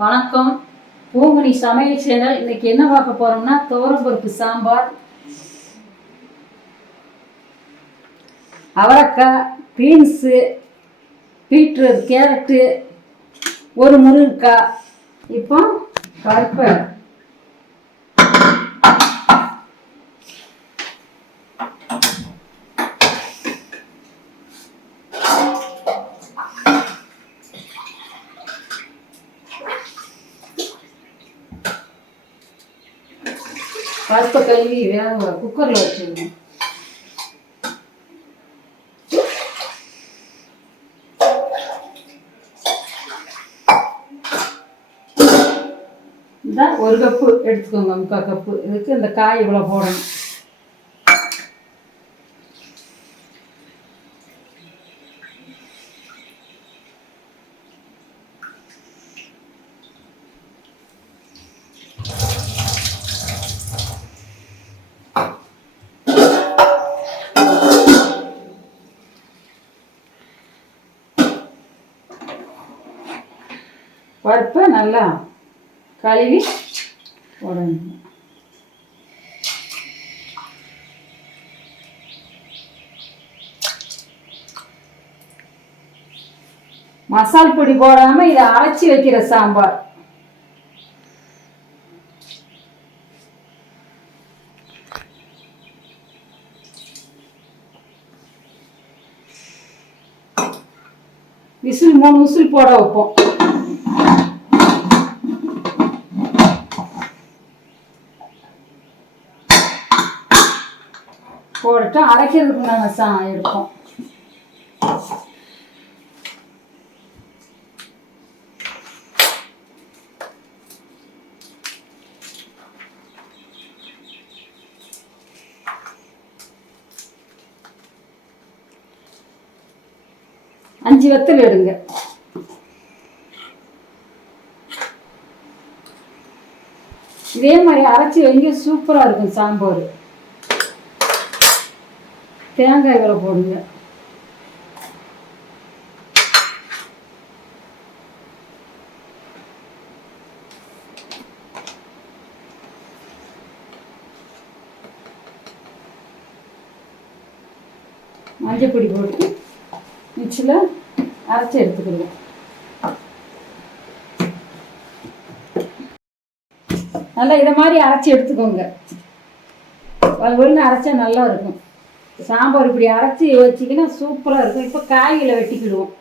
வணக்கம். பூங்குனி சமையல் சேனல். இன்னைக்கு என்ன பார்க்க போறோம்னா துவரம்பருப்பு சாம்பார், அவரைக்காய், பீன்ஸு, பீட்ரூட், கேரட்டு, ஒரு முருங்கைக்காய். இப்போ பருப்பை கழுவி வேக குக்கரில் வச்சுருவோம். இந்த ஒரு கப்பு எடுத்துக்கோங்க, 3/4 கப்பு. இதுக்கு இந்த காய் இவ்வளோ போடணும். பருப்பை நல்லா கழுவி போடணும். மசால் பொடி போடாமல் இதை அரைச்சி வைக்கிற சாம்பார். விசில் 3 விசில் போட வைப்போம். போட்டு அரைக்கிறதுக்கு நாங்கள் எடுப்போம். அஞ்சு வத்தல் எடுங்க. இதே மாதிரி அரைச்சி வைங்க, சூப்பராக இருக்கும் சாம்பார். தேங்காய் இவ்வளோ போடுங்க. மஞ்சள் பொடி போட்டு மிக்சியில் அரைச்சி எடுத்துக்கிடுவோம். நல்லா இதை மாதிரி அரைச்சி எடுத்துக்கோங்க. ஒன்று அரைச்சா நல்லா இருக்கும் சாம்பார். இப்படி அரைச்சி வச்சிங்கன்னா சூப்பராக இருக்கும். இப்போ காய்களை வெட்டிக்கிடுவோம்.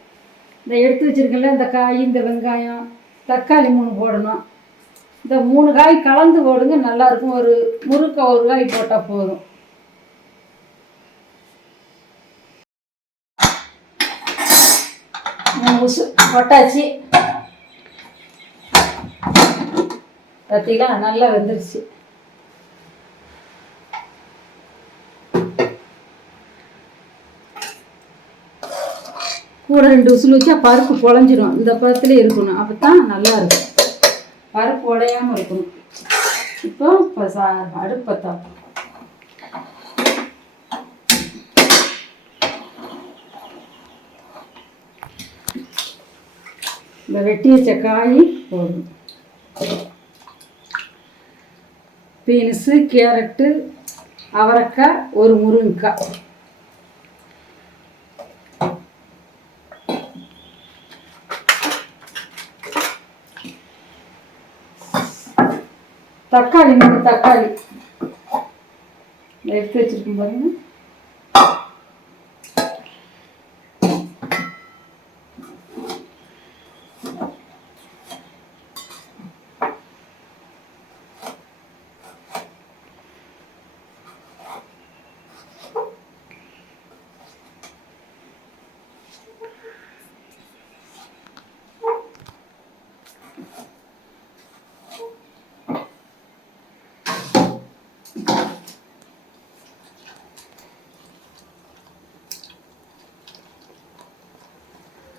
இந்த எடுத்து வச்சுருக்கல இந்த காய், இந்த வெங்காயம், தக்காளி 3 போடணும். இந்த 3 காய் கலந்து போடுங்க, நல்லாயிருக்கும். ஒரு முருங்கைக்காய் 1 காய் போட்டால் போதும். போட்டாச்சு. பார்த்தீங்களா, நல்லா வெந்துருச்சு. கூட 2 விசில் வச்சா பருப்பு குழஞ்சிரும். இந்த பதத்தில் இருக்கணும், அப்போ தான் நல்லா இருக்கும். பருப்பு உடையாமல் இருக்கணும். இப்போ அடுப்பை தாப்போம். இந்த வெட்டி வச்ச காய் போடும். பீன்ஸு, கேரட்டு, அவரைக்காய், ஒரு முருங்கைக்காய். தக்காளி 3 தக்காளி எடுத்து வச்சிருக்கோம் பாருங்க.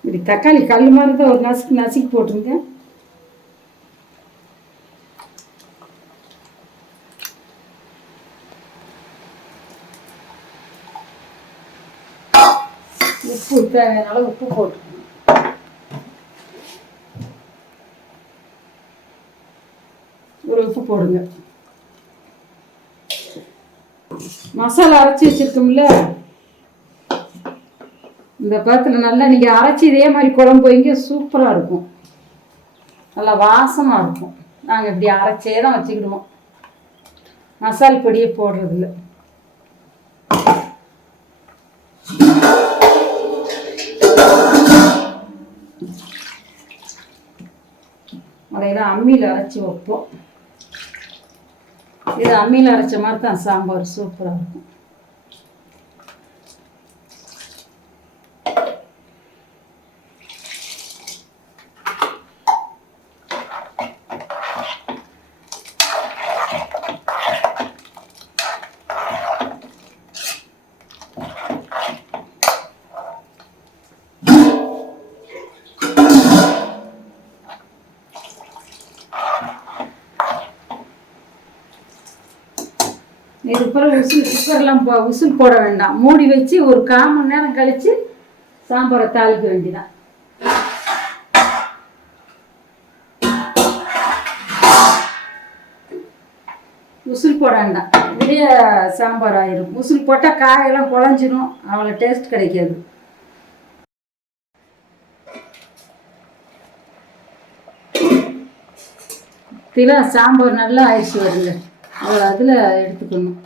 இப்படி தக்காளி கல் மாதிரி தான் ஒரு நசுக்கி போட்டுருங்க. உப்பு தேவையான அளவு உப்பு போட்டுக்கணும். போடுங்க. மசாலா அரைச்சி வச்சிருக்கோம்ல, இந்த பழத்தில் நல்லா நீங்கள் அரைச்சி இதே மாதிரி குழம்பு வைங்க, சூப்பராக இருக்கும், நல்லா வாசமாக இருக்கும். நாங்கள் இப்படி அரைச்சே தான் வச்சுக்கிடுவோம், மசால் பொடியே போடுறதில்ல. அதையெல்லாம் அம்மியில் அரைச்சி வைப்போம். இது அம்மியில் அரைச்ச மாதிரி தான் சாம்பார் சூப்பராக இருக்கும். இதுக்கப்புறம் குக்கர்லாம் விசில் போட வேண்டாம், மூடி வச்சு ஒரு 1/4 மணி நேரம் கழித்து சாம்பாரை தாளிக்க வேண்டியதான். விசில் போட வேண்டாம், இதே சாம்பார் ஆயிரும். விசில் போட்டால் காயெல்லாம் குழஞ்சிரும், அவ்வளோ டேஸ்ட் கிடைக்காது. சாம்பார் நல்லா ஆயிடுச்சு வருங்க, அதில் எடுத்துக்கணும்.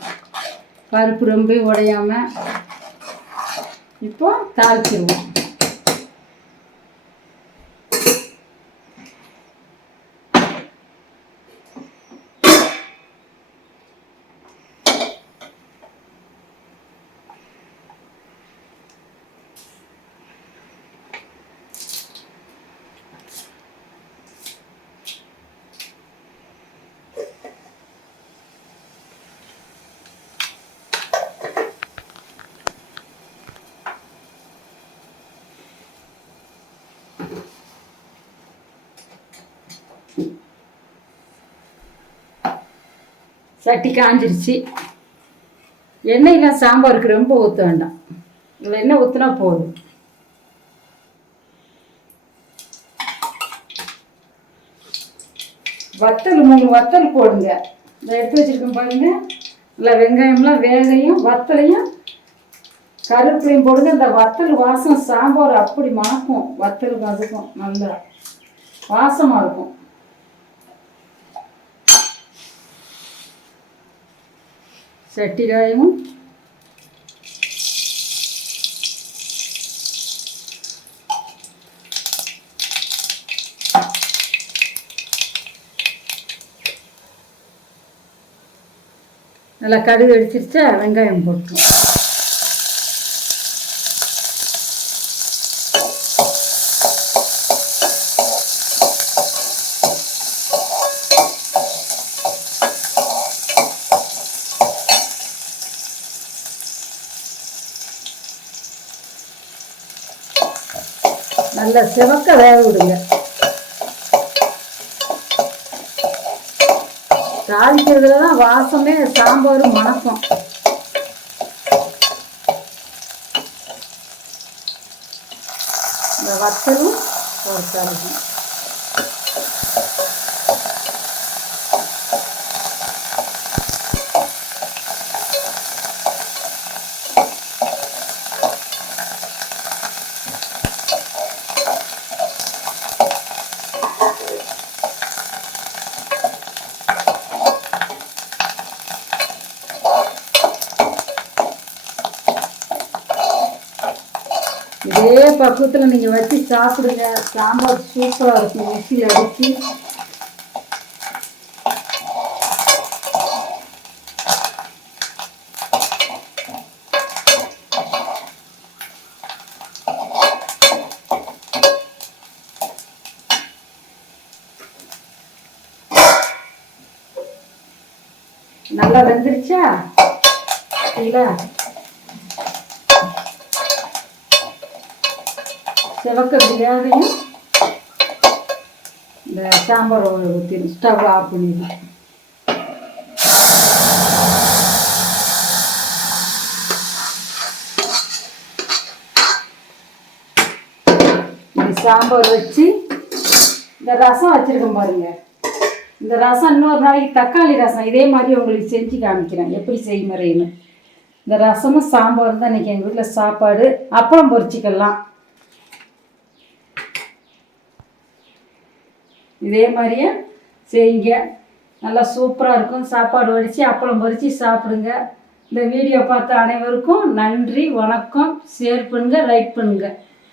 பருப்பு ரொம்ப உடையாமல் இப்போ தாளிச்சிருவோம். சட்டி காஞ்சிருச்சு. எண்ணெயெல்லாம் சாம்பாருக்கு ரொம்ப ஊற்ற வேண்டாம், இதில் எண்ணெய் ஊற்றினா போதும். வத்தல் 3 வத்தல் போடுங்க. இதை எடுத்து வச்சுருக்கோம் பாருங்க. இல்லை வெங்காயம்லாம் வேகையும் வத்தலையும் கருவேப்பிலையும் போடுங்க. இந்த வத்தல் வாசம் சாம்பார் அப்படி மணக்கும், வத்தலுக்கு அதுக்கும் நல்லா வாசமாக இருக்கும். சட்டி காயமும் நல்லா கடுகு அடிச்சிருச்சா, வெங்காயம் போட்டுரும். நல்லா சிவக்க வேக விடுங்க. தாளிக்கிறதுல தான் வாசமே சாம்பார் மணக்கும். இந்த வத்தலும் ஒரு தாளிக்கும். இதே பக்குவத்தில் நீங்கள் வச்சு சாப்பிடுங்க, சாம்பார் சூப்பராக இருக்கும். மிக்ஸியில் அடித்து நல்லா வெந்துருச்சா இல்லை, சிவக்க பிரியாதையும் இந்த சாம்பார் ஊற்றி ஸ்டவ் ஆஃப் பண்ணிடலாம். இந்த சாம்பார் வச்சு இந்த ரசம் வச்சுருக்கோம் பாருங்க, இந்த ரசம் இன்னொரு நாளைக்கு தக்காளி ரசம் இதே மாதிரி உங்களுக்கு செஞ்சு காமிக்கிறேன் எப்படி செய்முறைன்னு. இந்த ரசமும் சாம்பாரும் தான் இன்றைக்கி எங்கள் வீட்டில் சாப்பாடு. அப்பளம் பொரிச்சிக்கலாம். இதே மாதிரியே செய்யுங்க, நல்லா சூப்பராக இருக்கும். சாப்பாடு வடித்து அப்பளம் பொரித்து சாப்பிடுங்க. இந்த வீடியோ பார்த்த அனைவருக்கும் நன்றி, வணக்கம். ஷேர் பண்ணுங்கள், லைக் பண்ணுங்கள்.